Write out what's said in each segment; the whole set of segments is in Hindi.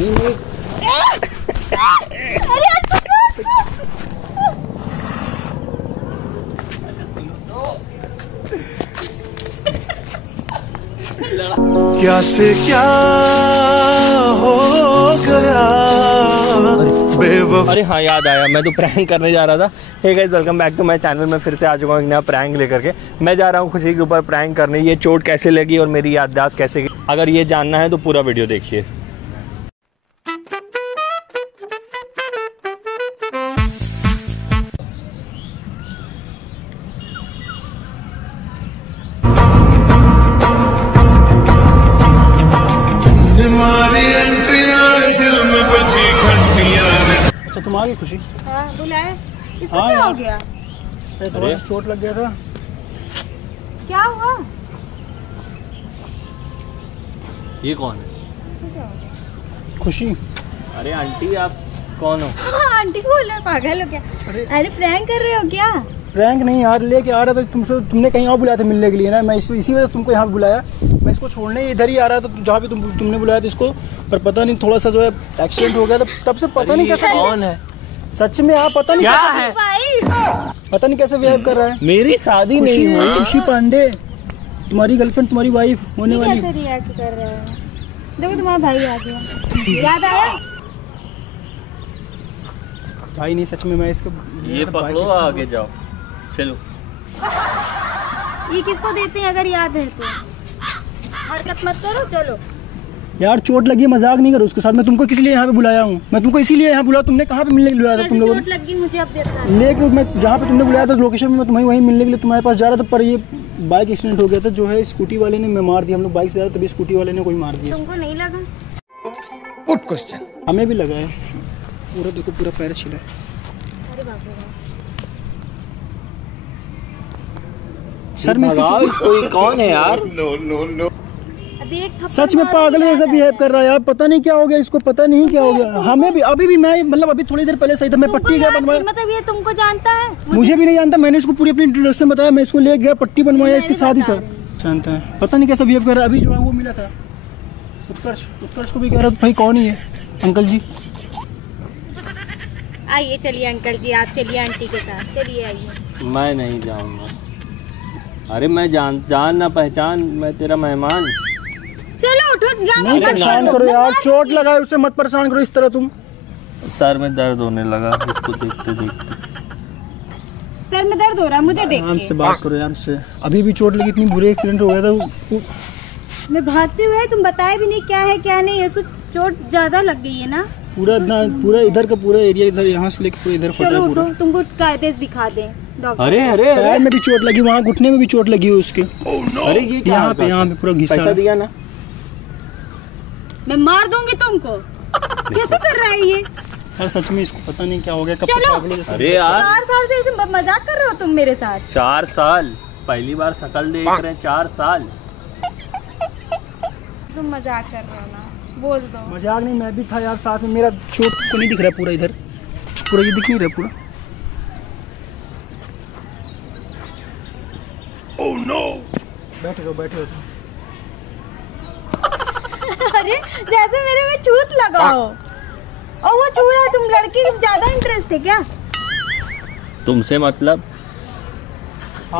क्या से क्या हो गया बेवफा। अरे हाँ याद आया, मैं तो प्रैंक करने जा रहा था। Hey guys, welcome back to my channel. मैं फिर से आ चुका हूँ एक नया प्रैंक लेकर के। मैं जा रहा हूँ खुशी के ऊपर प्रैंक करने। ये चोट कैसे लगी और मेरी याददाश्त कैसे गई, अगर ये जानना है तो पूरा वीडियो देखिए। अच्छा तुम आ गई खुशी? हाँ बुलाए। इसको क्या हो गया? थोड़ा चोट लग गया था। क्या हुआ? ये कौन है? खुशी। अरे आंटी आप कौन हो? हाँ, आंटी बोल रहे, पागल हो क्या? अरे प्रैंक कर रहे हो क्या? प्रैंक नहीं यार, लेके आ रहा था तुमसे। तुमने कहीं और बुलाया था मिलने के लिए ना, मैं इसी वजह से तुमको यहाँ पे बुलाया। मैं इसको छोड़ने इधर ही आ रहा था जहाँ पे तुमने बुलाया था इसको, पर पता नहीं थोड़ा सा जो है एक्सीडेंट हो गया था। तब से पता नहीं कैसे। कौन है सच में? आप पता नहीं क्या कैसे है? पता नहीं कैसे बिहेव कर रहा है। मेरी शादी नहीं हुई। खुशी पांडे तुम्हारी गर्लफ्रेंड, तुम्हारी वाइफ होने वाली। कैसे रिएक्ट कर रहे हैं? देखो तुम्हारा भाई आ गया। याद आया? भाई नहीं, सच में मैं इसको ये पकड़ो, आगे जाओ, चलो। ये किसको देते हैं अगर याद है तो? हरकत मत करो, चलो। यार चोट लगी, मजाक नहीं करो उसके साथ। मैं तुमको किस लिए यहाँ पे बुलाया हूँ? मैं तुमको इसीलिए यहाँ बुलाया। तुमने कहाँ पे मिलने के लिए बुलाया था तुम लोगों ने? चोट लगी मुझे अब बता। लेके मैं जहाँ पे तुमने बुलाया था लोकेशन में, मैं तुम्हें वहीं मिलने के लिए तुम्हारे पास जा रहा था, पर ये बाइक एक्सीडेंट हो गया था। जो है स्कूटी वाले ने मैं मार दिया। हम लोग बाइक से जा रहे तभी स्कूटी वाले ने कोई मार दिया। तुमको नहीं लगा? Good question. हमें भी लगा है। पूरा देखो, पूरा पैर छिला है। अरे बाप रे। सर में कोई कौन है यार? नो। अभी एक थप्पड़ सच में पागल जैसा बिहेव कर रहा है यार। पता नहीं क्या हो गया इसको, पता नहीं क्या हो गया। हमें भी अभी भी मैं मतलब अभी थोड़ी देर पहले सही था। मैं पट्टी गया बनवाया। मतलब ये तुमको जानता है? मुझे भी नहीं जानता। मैंने इसको पूरी अपनी इंट्रोडक्शन बताया। मैं इसको ले गया, पट्टी बनवाया, इसके साथ ही था। जानता है, पता नहीं कैसा बिहेव कर रहा है। अभी जो है वो मिला था उत्कर्ष को भी कह रहा भाई कौन ही है अंकल जी। आइए चलिए अंकल जी, आप चलिए आंटी के साथ, चलिए आइए। मैं नहीं जाऊंगा। अरे मैं जान ना पहचान, मैं तेरा मेहमान। चलो उठो। नहीं परेशान करो यार, चोट लगा है उसे, मत परेशान करो इस तरह तुम। सर में दर्द होने लगा इसको देखते देखते। सर में दर्द हो रहा है मुझे देख आराम के। से बात करो यार उससे। अभी भी चोट लगी, इतनी बुरी एक्सीडेंट हो गया था। मैं भागते हुए, तुम बताए भी नहीं क्या है क्या नहीं है। इसको चोट ज्यादा लग गई है ना? पूरा इधर का पूरा एरिया, इधर यहाँ से लेके पूरा इधर फटा चलो है उठो, पूरा। तुमको कायदे दिखा दें डॉक्टर। अरे पैर में भी चोट लगी, वहाँ घुटने में भी चोट लगी है उसके। अरे ये यहाँ पे पूरा घिसा। पैसा दिया ना? मैं मार दूंगी तुमको। कैसे कर रहा है ये? यार सच में इसको पता नहीं क्या हो गया। कब से चलो। पागलों जैसा। अरे यार 4 साल से इसे मजाक कर रहे हो तुम मेरे साथ। 4 साल पहली बार शकल देख रहे हैं। 4 साल तुम मजाक कर रहे हो ना? बोल दो। मजाक नहीं, मैं भी था यार साथ में। मेरा चोट को नहीं दिख रहा पूरा, इधर पूरा ये दिख नहीं रहा पूरा। Oh no. बैठे हो। अरे जैसे मेरे में चूत लगाओ। और वो चूत है, तुम लड़की की ज्यादा इंटरेस्ट है क्या? तुमसे मतलब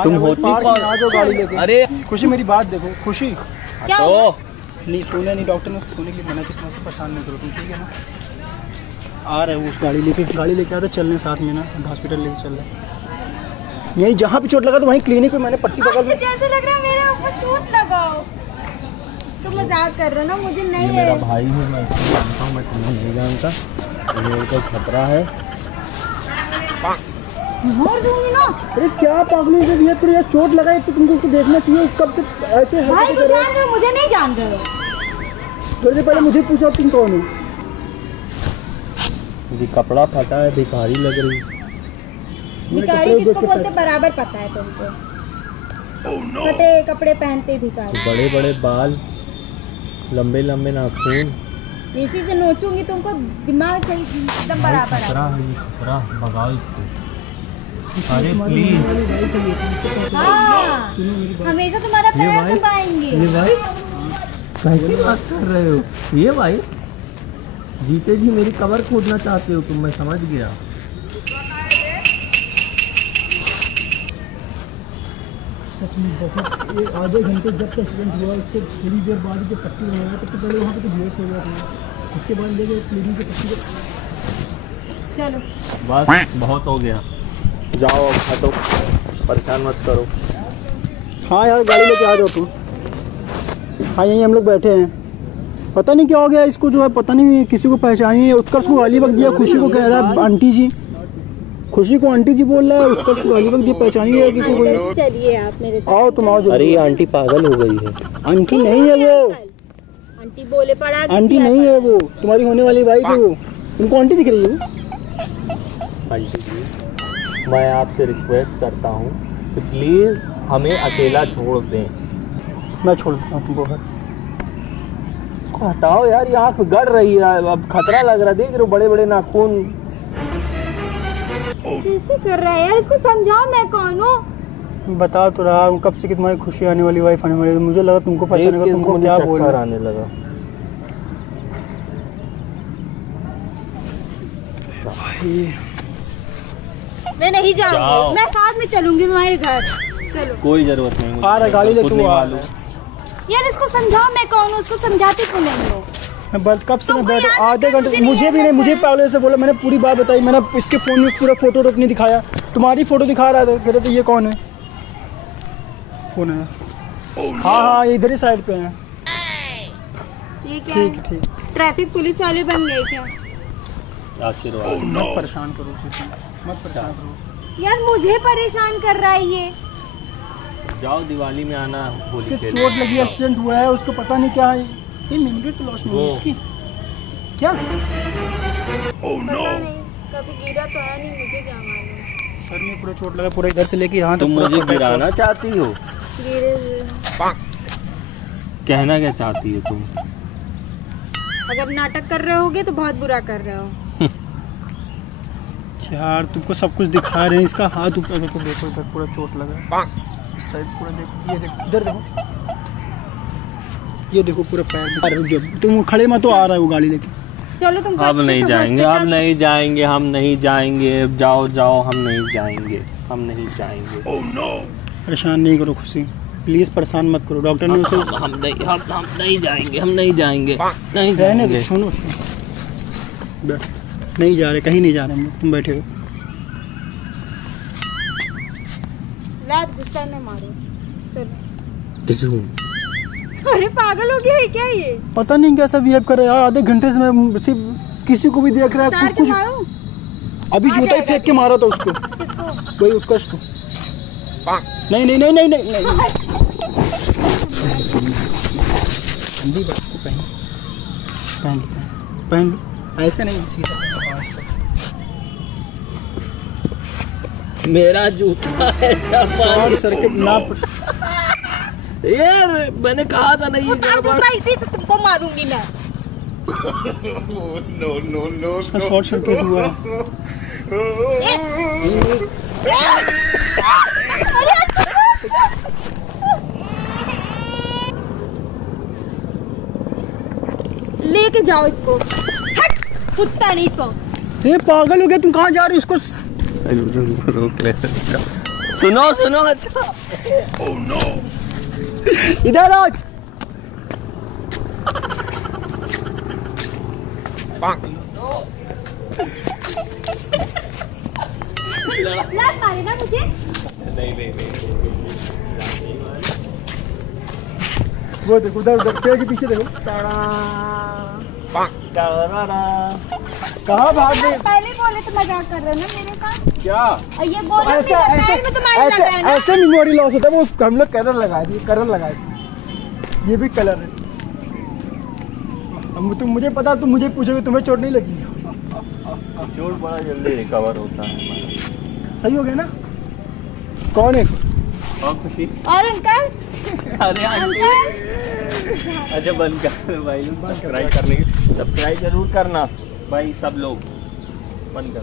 तुम होती पार्क कौन? में आ जाओ गाड़ी लेके। अरे खुशी मेरी बात देखो। खुशी क्या तो हुआ? नहीं सोने नहीं, डॉक्टर ने उसको सोने के लिए मना किया। तुमसे परेशान नहीं करो तुम, ठीक है ना? आ रहे हो उस गाड़ी लेके आते चलने साथ में ना, हॉस्पिटल लेके चल रहे। यही जहाँ पे चोट लगा तो वहीं क्लिनिक पे मैंने पट्टी पकड़ ली। जैसे लग रहा है मेरे ऊपर चूत लगाओ। तुम मजाक कर रहे हो ना? मुझे नहीं है। मेरा भाई है, मैं इसको जानता हूँ, मैं तुम्हें नहीं जानता। ये तो खतरा है। मार दूंगी ना। अरे क्या पागलों से बिहेव कर रही है? चोट लगा है तो तुमको उसको देखना चाहिए। कब से ऐसे भाई को जान रहे हो, मुझे नहीं जान रहे हो। थोड़ी देर पहले मुझे पूछा तुम कौन हो? ये कपड़ा फटा है, भिखारी लग रही। भिखारी किसको बोलते बराबर पता है तुमको। फटे कपड़े पहनते भिखारी। बड़े बड़े बाल, लंबे लंबे नाखून। इसी से नोचूंगी तुमको, दिमाग सही एकदम बराबर है। खतरा भगाओ इसको। अरे प्लीज। हाँ, हमेशा तुम्हारा पैर दबाएंगे। ये भाई कैसी बात कर रहे हो? ये भाई जीते जी मेरी कमर खोदना चाहते हो तुम, मैं समझ गया। ये आधे घंटे जब तक एक्सीडेंट हुआ उसके थोड़ी देर बाद जो पट्टी लगाया तब तो पहले वहाँ पे तो बेहोश हो गया था, उसके बाद लेके क्लीनिक की पट्टी। चलो बस बहुत हो गया, जाओ अब हटो, परेशान मत करो। हाँ यार गाड़ी लेके आ जाओ तुम। हाँ यहीं हम लोग बैठे हैं, पता नहीं क्या हो गया इसको, जो है पता नहीं किसी को पहचान ही नहीं। उत्कर्ष को गाली बक दिया, खुशी को कह रहा है आंटी जी, खुशी को आंटी जी बोल रहा है, उत्कर्ष को गाली बक दिया, पहचान ही नहीं है किसी को। चलिए आप मेरे साथ। आओ तुम आओ जल्दी। अरे ये आंटी पागल हो गई है। आंटी नहीं है वो, आंटी बोले पड़ा आंटी नहीं है वो, तुम्हारी होने वाली वाइफ है वो, तुमको आंटी दिख रही है वो। आंटी जी मैं आपसे रिक्वेस्ट करता हूँ कि प्लीज़ हमें अकेला छोड़ दें। मैं छोड़ देता हूँ तुमको। हटाओ यार, ये आँख गड़ रही है, अब खतरा लग रहा है, देख रहे हो बड़े बड़े नाखून। कैसे कर रहा है यार, इसको समझाओ मैं कौन हूँ। बता तो रहा हूँ कब से कि तुम्हारी खुशी आने वाली, वाइफ आने वाली, मुझे लगा तुमको पहचानेगा, तुमको क्या बोल रहा आने लगा। मैं नहीं जाऊंगी, मैं साथ में चलूंगी तुम्हारे घर। चलो कोई जरूरत नहीं, आ रहा गाड़ी ले, तू आ। यार इसको समझाओ मैं कौन हूँ, उसको समझाते क्यों नहीं हो। मैं बस कब से मैं तुमको बैठ याद आधे है, घंटे, मुझे मुझे नहीं भी नहीं, याद मुझे है। पहले से बोला, मैंने पूरी बात बताई, मैंने इसके फोन में पूरा फोटो नहीं दिखाया, तुम्हारी फोटो दिखा रहा था, कह रहे थे ये कौन है, फोन है। हाँ हाँ इधर ही साइड पे है। ये क्या ठीक है? ठीक, ट्रैफिक पुलिस वाले बन गए क्या? आशीर्वाद। मत परेशान करो उसे, मत परेशान करो। यार मुझे परेशान कर रहा है ये। जाओ दिवाली में आना, होली उसके खेलने। चोट लगी, एक्सीडेंट हुआ है, उसको पता नहीं क्या है, ये मेमोरी तो लॉस नहीं हुई इसकी क्या? पता नहीं, कभी गिरा तो है नहीं, मुझे क्या मालूम। सर में पूरा चोट लगा, पूरा इधर से लेके यहाँ तक तुम पूरा मुझे फटा है। गिराना चाहती हो? गिरे हुए। कहना क्या चाहती हो तुम? अगर नाटक कर रहे होगे तो बहुत बुरा कर रहे हो। यार तुमको सब कुछ दिखा रहे हैं, इसका हाथ ऊपर देखो, देखो इधर पूरा चोट लगा है, इस साइड पूरा देखो, ये देखो इधर देखो, ये देखो पूरा पैर। रुक जाओ तुम, खड़े मत, तो आ रहा है वो गाड़ी लेके। चलो तुम अब नहीं जाएंगे, अब नहीं जाएंगे, हम नहीं जाएंगे, जाओ जाओ, हम नहीं जाएंगे, हम नहीं जाएंगे। परेशान नहीं करो खुशी, प्लीज परेशान मत करो, डॉक्टर ने उसे हम नहीं जाएंगे, हम नहीं जाएंगे, नहीं रहने दो। जाएंगे। सुनो बैठ, नहीं जा रहे, कहीं नहीं जा रहे हम लोग, तुम बैठे हो। लात गुस्सा न मारो। चलो। अरे पागल हो गया है क्या ये? पता नहीं कैसा बिहेव कर रहा है यार, आधे घंटे से मैं सिर्फ किसी को भी देख रहा है तार कुछ। के मारूं? अभी जूता ही फेंक के मारा था उसको, किसको? वही उत्कर्ष को। नहीं नहीं नहीं नहीं नहीं नहीं हिंदी बात को पहन पहन लो, पहन लो, ऐसे नहीं, सीधा मेरा जूता है शॉर्ट सर के ना। यार मैंने कहा था ना ये उतार दूंगा, इसी से तुमको मारूंगी मैं। उसका शॉर्ट सर्किट हुआ है। लेके जाओ इसको, हट, कुत्ता नहीं तो। ये पागल हो गया, तुम कहाँ जा रहे हो उसको? रोक ले। सुनो सुनो, अच्छा इधर आज लात मारे ना मुझे। नहीं वो देखो, उधर उधर पेड़ के पीछे देखो, कहाँ भाग गए? पहले बोले तो मजाक कर रहे हो ना मेरे साथ। क्या? और ये बोले ऐसे मेरे ऐसे पैर में तुम्हारे लगाया ना। ऐसे मेमोरी लॉस होता है, वो हम लोग कलर लगाए थे, कलर लगाए थे, ये भी कलर है। अब तुम, मुझे पता, तुम मुझे पूछोगे तुम्हें चोट नहीं लगी? चोट बड़ा जल्दी रिकवर होता है। सही हो गया ना? कौन है? और खुशी? और अंकल, अरे आंटी, अंकल अच्छा बंद कर भाई, सब्सक्राइब करने की, सब्सक्राइब जरूर करना भाई सब लोग, बंद कर।